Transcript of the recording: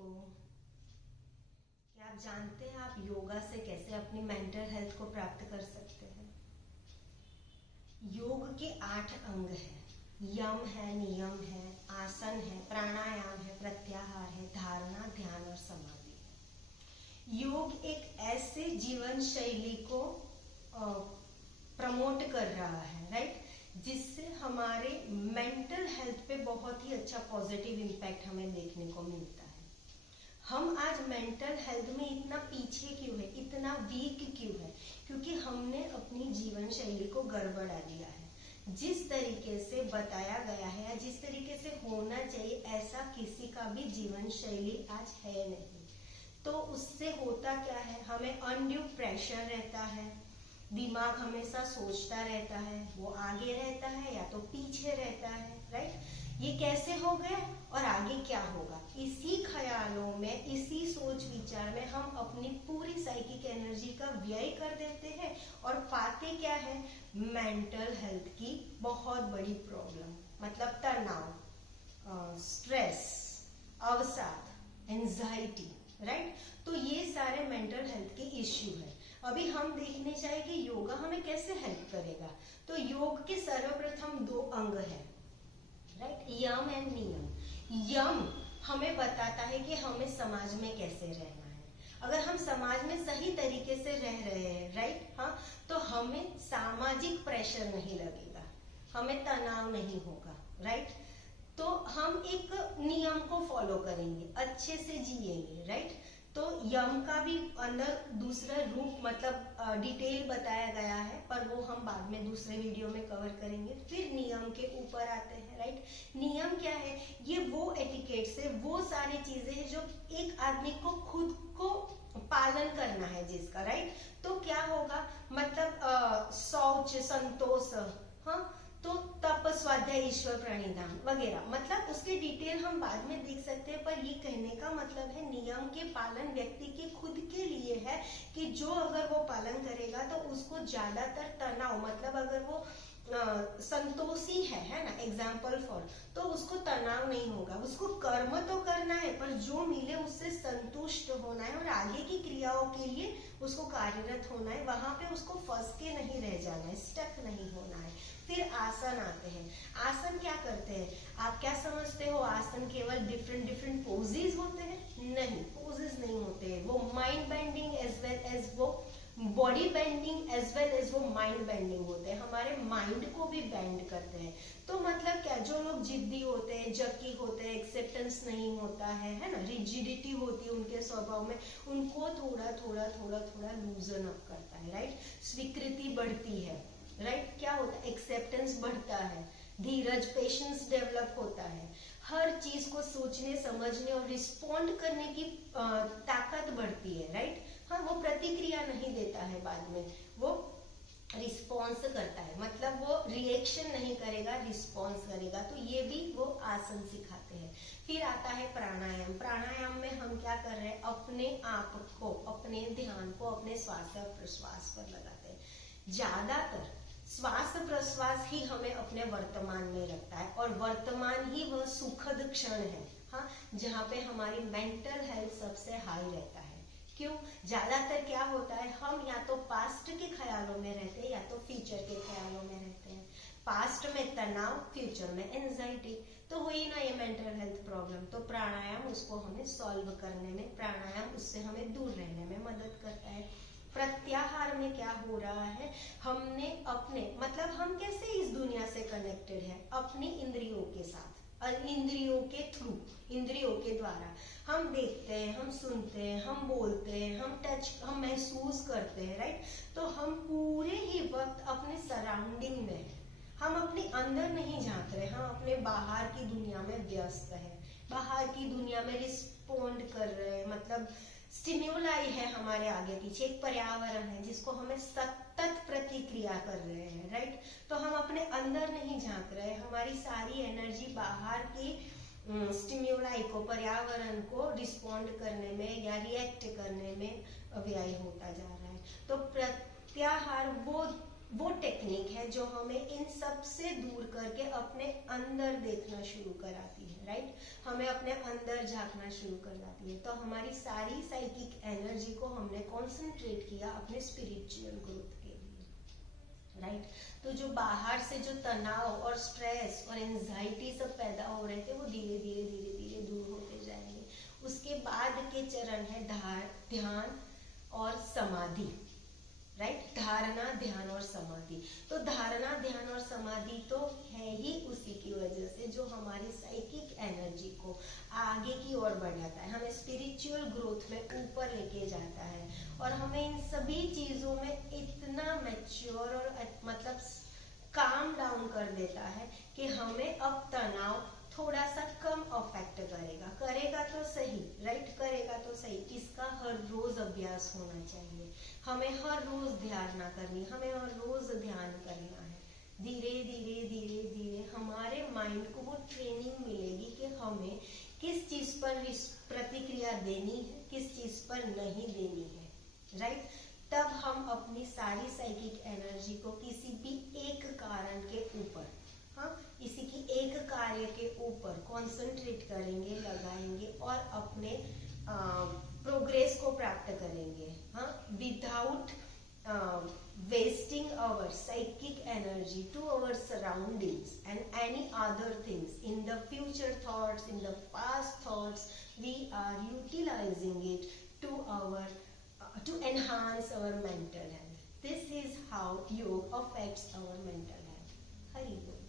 को। क्या आप जानते हैं आप योगा से कैसे अपनी मेंटल हेल्थ को प्राप्त कर सकते हैं? योग के 8 अंग हैं। यम है, नियम है, आसन है, प्राणायाम है, प्रत्याहार है, धारणा, ध्यान और समाधि है। योग एक ऐसे जीवन शैली को प्रमोट कर रहा है, राइट, जिससे हमारे मेंटल हेल्थ पे बहुत ही अच्छा पॉजिटिव इम्पैक्ट हमें देखने को मिलता है। हम आज मेंटल हेल्थ में इतना पीछे क्यों है, इतना वीक क्यों है? क्योंकि हमने अपनी जीवन शैली को गड़बड़ा दिया है। जिस तरीके से बताया गया है या जिस तरीके से होना चाहिए ऐसा किसी का भी जीवन शैली आज है नहीं। तो उससे होता क्या है, हमें अनड्यू प्रेशर रहता है, दिमाग हमेशा सोचता रहता है, वो आगे रहता है या तो पीछे रहता है, राइट। ये कैसे हो गया और आगे क्या होगा, इसी ख्यालों में, इसी सोच विचार में हम अपनी पूरी साइकिक एनर्जी का व्यय कर देते हैं और पाते क्या है, मेंटल हेल्थ की बहुत बड़ी प्रॉब्लम, मतलब तनाव, स्ट्रेस, अवसाद, एंजाइटी, राइट। तो ये सारे मेंटल हेल्थ के इश्यू है। अभी हम देखने चाहिए कि योगा हमें कैसे हेल्प करेगा। तो योग के सर्वप्रथम 2 अंग है, राइट, यम एंड नियम। यम हमें बताता है कि हमें समाज में कैसे रहना है। अगर हम समाज में सही तरीके से रह रहे हैं, राइट, हाँ, तो हमें सामाजिक प्रेशर नहीं लगेगा, हमें तनाव नहीं होगा, राइट। तो हम एक नियम को फॉलो करेंगे, अच्छे से जिएंगे, राइट। तो यम का भी अंदर दूसरा रूप, मतलब डिटेल बताया गया है, पर वो हम बाद में दूसरे वीडियो में कवर करेंगे। फिर नियम के ऊपर आते हैं, राइट। नियम क्या है, ये वो एटिकेट्स है, वो सारी चीजें हैं जो एक आदमी को खुद को पालन करना है जिसका, राइट। तो क्या होगा, मतलब शौच, संतोष, हाँ, तो तप, स्वाध्याय, ईश्वर प्रणिधान वगैरह, मतलब उसके डिटेल हम बाद में देख सकते हैं। पर ये कहने का मतलब है नियम के पालन व्यक्ति के खुद के लिए है कि जो अगर वो पालन करेगा तो उसको ज्यादातर तनाव, मतलब अगर वो संतोषी है ना, एग्जाम्पल फॉर, तो उसको तनाव नहीं होगा। उसको कर्म तो करना है पर जो मिले उससे संतुष्ट होना है और आगे की क्रियाओं के लिए उसको कार्यरत होना है। वहां पे उसको फंस के नहीं रह जाना है, स्टक नहीं होना है। फिर आसन आते हैं। आसन क्या करते हैं, आप क्या समझते हो, आसन केवल डिफरेंट पोजेज होते हैं? नहीं, पोजेज नहीं होते हैं। वो mind bending as well as वो body bending as well as वो माइंड बेंडिंग होते हैं, हमारे माइंड को भी बेंड करते हैं। तो मतलब क्या, जो लोग जिद्दी होते हैं, जकी होते हैं, एक्सेप्टेंस नहीं होता है ना, रिजिडिटी होती है उनके स्वभाव में, उनको थोड़ा थोड़ा लूजन अप करता है, राइट। स्वीकृति बढ़ती है, राइट। क्या होता है, एक्सेप्टेंस बढ़ता है, धीरज, पेशेंस डेवलप होता है, हर चीज को सोचने, समझने और रिस्पॉन्ड करने की ताकत बढ़ती है, राइट। हाँ, वो प्रतिक्रिया नहीं देता है, बाद में वो रिस्पॉन्स करता है, मतलब वो रिएक्शन नहीं करेगा, रिस्पॉन्स करेगा। तो ये भी वो आसन सिखाते हैं। फिर आता है प्राणायाम। प्राणायाम में हम क्या कर रहे हैं, अपने आप को, अपने ध्यान को अपने श्वास और प्रश्वास पर लगाते हैं। ज्यादातर श्वास प्रश्वास ही हमें अपने वर्तमान में रखता है और वर्तमान ही वह सुखद क्षण है, हाँ, जहाँ पे हमारी मेंटल हेल्थ सबसे हाई रहता है। क्यों? ज्यादातर क्या होता है, हम या तो पास्ट के ख्यालों में रहते हैं या तो फ्यूचर के ख्यालों में रहते हैं। पास्ट में तनाव, फ्यूचर में एंजाइटी, तो हुई ना ये मेंटल हेल्थ प्रॉब्लम। तो प्राणायाम उसको हमें सॉल्व करने में, प्राणायाम उससे हमें दूर रहने में मदद करता है। प्रत्याहार में क्या हो रहा है, हमने अपने, मतलब हम कैसे इस दुनिया से कनेक्टेड है, अपनी इंद्रियों के साथ, इंद्रियों के थ्रू, इंद्रियों के द्वारा हम देखते हैं, हम सुनते हैं, हम बोलते हैं, हम टच, हम महसूस करते हैं, राइट। तो हम पूरे ही वक्त अपने सराउंडिंग में हैं, हम अपने अंदर नहीं झांक रहे, हम अपने बाहर की दुनिया में व्यस्त है, बाहर की दुनिया में रिस्पोंड कर रहे हैं, मतलब स्टिम्युलाई है हमारे आगे पीछे, एक पर्यावरण है जिसको हमें सतत प्रतिक्रिया कर रहे हैं, राइट। तो हम अपने अंदर नहीं झांक रहे, हमारी सारी एनर्जी बाहर की स्टिम्युलाई को, पर्यावरण को रिस्पॉन्ड करने में या रिएक्ट करने में व्यय होता जा रहा है। तो प्रत्याहार वो वो टेक्निक है जो हमें इन सब से दूर करके अपने अंदर देखना शुरू कराती है, राइट। हमें अपने अंदर झांकना शुरू कराती है। तो हमारी सारी साइकिक एनर्जी को हमने कॉन्सेंट्रेट किया अपने स्पिरिचुअल ग्रोथ के लिए, राइट। तो जो बाहर से जो तनाव और स्ट्रेस और एंजाइटी सब पैदा हो रहे थे वो धीरे धीरे धीरे धीरे दूर होते जाएंगे। उसके बाद के चरण है ध्यान और समाधि, राइट। धारणा, ध्यान और समाधि। तो धारणा, ध्यान और समाधि तो है ही उसी की वजह से जो हमारी साइकिक एनर्जी को आगे की ओर बढ़ाता है, हमें स्पिरिचुअल ग्रोथ में ऊपर लेके जाता है और हमें इन सभी चीजों में इतना मैच्योर और मतलब काम डाउन कर देता है कि हमें अब तनाव थोड़ा सा कम अफेक्ट करेगा तो सही, राइट, करेगा तो सही। इसका हर रोज अभ्यास होना चाहिए, हमें हर रोज धारणा करनी, हमें हर रोज ध्यान करना है। धीरे धीरे धीरे धीरे हमारे माइंड को वो ट्रेनिंग मिलेगी कि हमें किस चीज पर प्रतिक्रिया देनी है, किस चीज पर नहीं देनी है, राइट। तब हम अपनी सारी साइकिक एनर्जी को किसी भी एक कारण के ऊपर, हाँ, इसी की एक कार्य के ऊपर कंसंट्रेट करेंगे, लगाएंगे और अपने प्रोग्रेस को प्राप्त करेंगे, हाँ, without wasting our psychic energy to our surroundings and any other things. In the future thoughts, in the past thoughts, we are utilizing it to enhance our mental health. This is how yoga affects our mental health. Hari Bol.